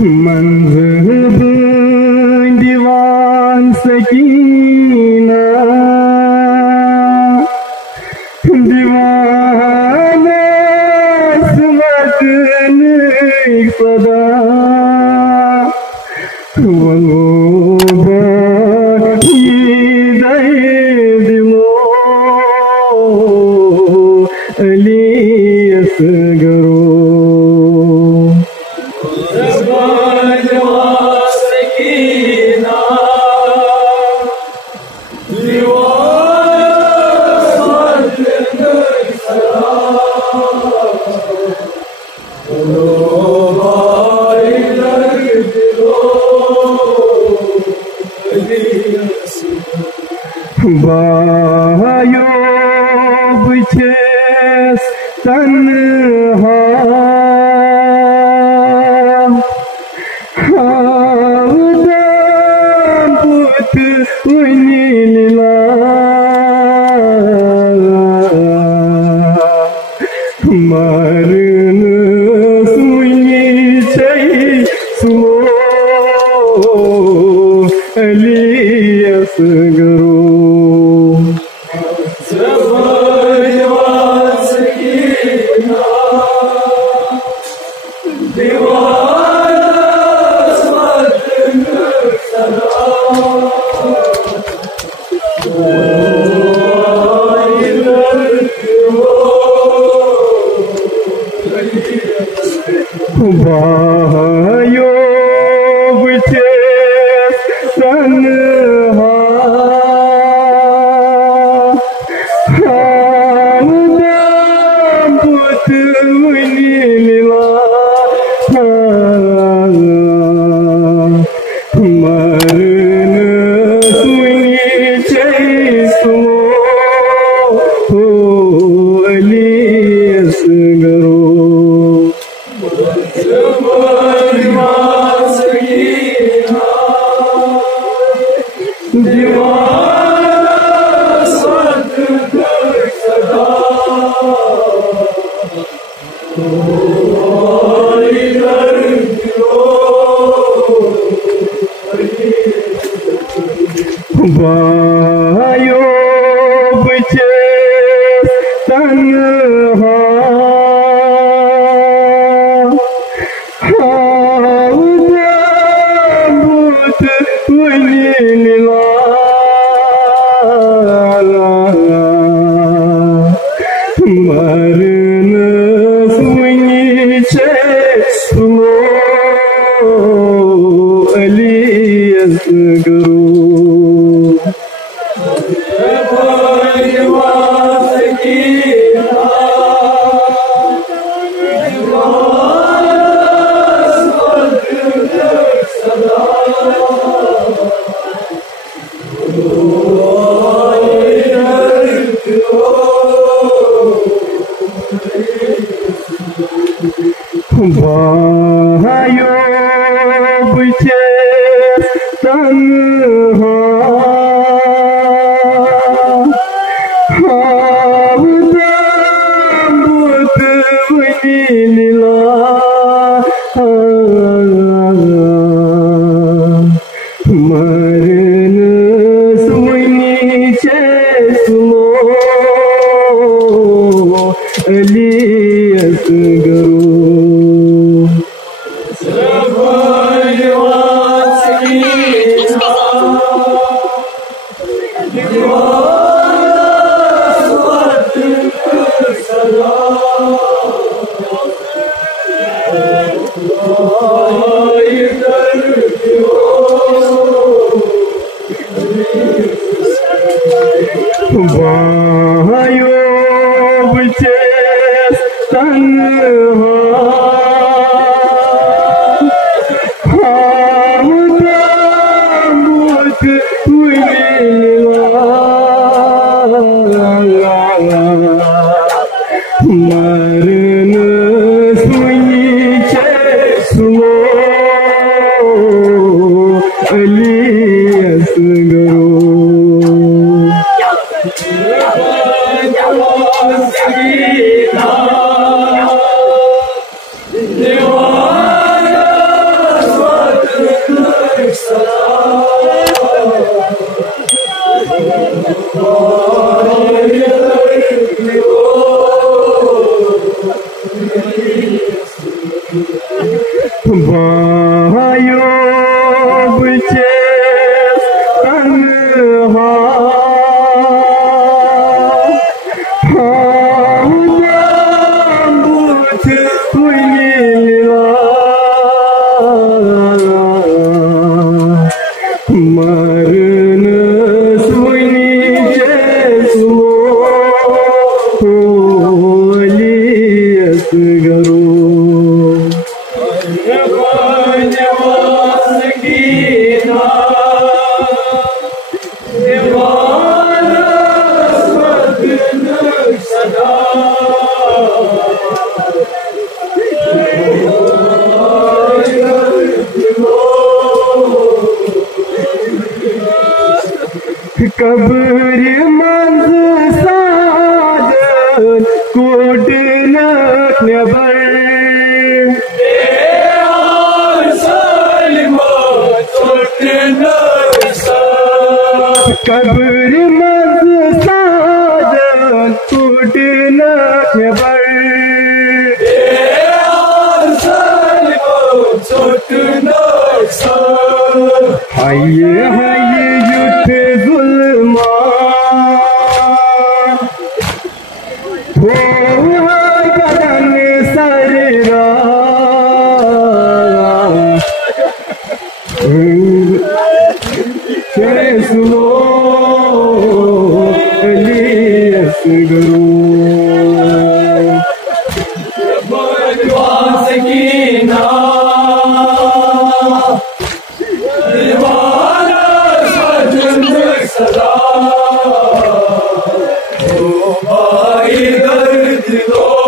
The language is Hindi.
मंज़िल दीवान सकीना दीवाना समतन सदा वो दिलो अली असगरो बायो बचेस तन्हा हावदां पुत वनीला मरन सुनी चाहिए सुनो अली असगरो बायो बचे तन्हा हावदां पुत वनीला मरन सुनी चाहिए सुनो अली असगरो बायो बचे तन्हा हावदां पुत वनीला मरन सुनी चाहिए सुनो अली असगरो बायो बचे तन्हा हावदां पुत वनीला मरन सुनी चाहिए सुनो अली असगरो बायो बचे तन्हा हावदां पुत वनीला मरन सुनी चाहिए सुनो भाइयों बचे तन्हा मरन सुनी चेसो होलियस गरो बनवास गीता सदा कब्र मंज साजन कोट नबर कब्र मंज साजन कोट नबर हाये हाये युद्ध जुल्मा हो गगन सररा सुनो अलियस गुरु बनवास की ना सदा ओ भाई दर्द दो